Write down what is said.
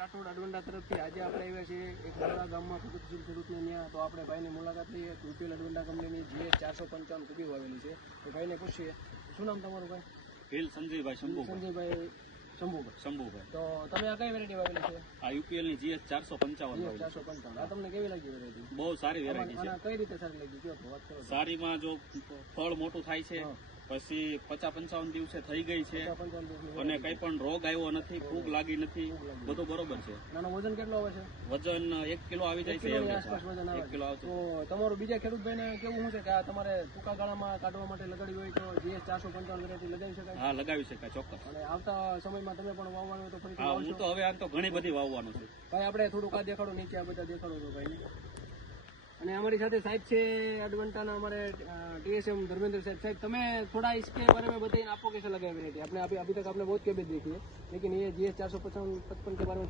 રાઠોડ અડવંડા તરફથી આજે આપણે આવ્યા છીએ એક બરોડા ગામમાં પ્રગતિશીલ ખેડૂતને ત્યાં. તો આપણે ભાઈની મુલાકાત લઈએ. રૂપેલ અડવંડા કંપનીની GS 455 કુબી વાવેલી છે. તો ભાઈને પૂછીએ, શું નામ તમારું ભાઈ? ભીલ સંજયભાઈ શંભુભાઈ. સંજયભાઈ શંભુભાઈ. તો તમે આ કઈ વેરાયટી વાવેલી છે? આ UPL ની GS 455 GS 455. આ તમને કેવી લાગી વેરાયટી? બહુ સારી વેરાયટી છે. કઈ રીતે સારી લાગી? કયો વાત કરો. સારીમાં જો ફળ મોટું થાય છે, પછી 50-55 દિવસે થઈ ગઈ છે, 55 દિવસની અને કઈ પણ રોગ આવ્યો નથી, ફૂગ લાગી નથી, બધું બરોબર છે. નાનો વજન કેટલો આવે છે? વજન 1 કિલો આવી જાય છે. કિલોની આસપાસ વજન આવે. 1 કિલો આવતું. તો તમારું બીજા ખેડૂત ભાઈને કેવું શું છે કે આ તમારે ટૂંકા ગાળામાં કાઢવા માટે લગાડી હોય તો GS 455 વેરાયટી લગાવી શકાય? હા, લગાવી શકાય ચોક્કસ. અને આવતા સમયમાં તમે પણ વાવવાનું હોય તો ફરીથી હા, વાવશો? હું તો હવે આમ તો ઘણી બધી વાવવાનું છે. ભાઈ આપણે થોડુંક આ દેખાડો, નીચે આ બધા દેખાડો છો ભાઈ. અને અમારી સાથે साहब છે अडवंटा हमारे TSM धर्मेंद्र साहब તમે थोड़ा इसके बारे में बताइए, आपको कैसा लगा वेरायटी? आपने अभी तक आपने बहुत कैबेज देखी है, लेकिन ये GS 455 के बारे में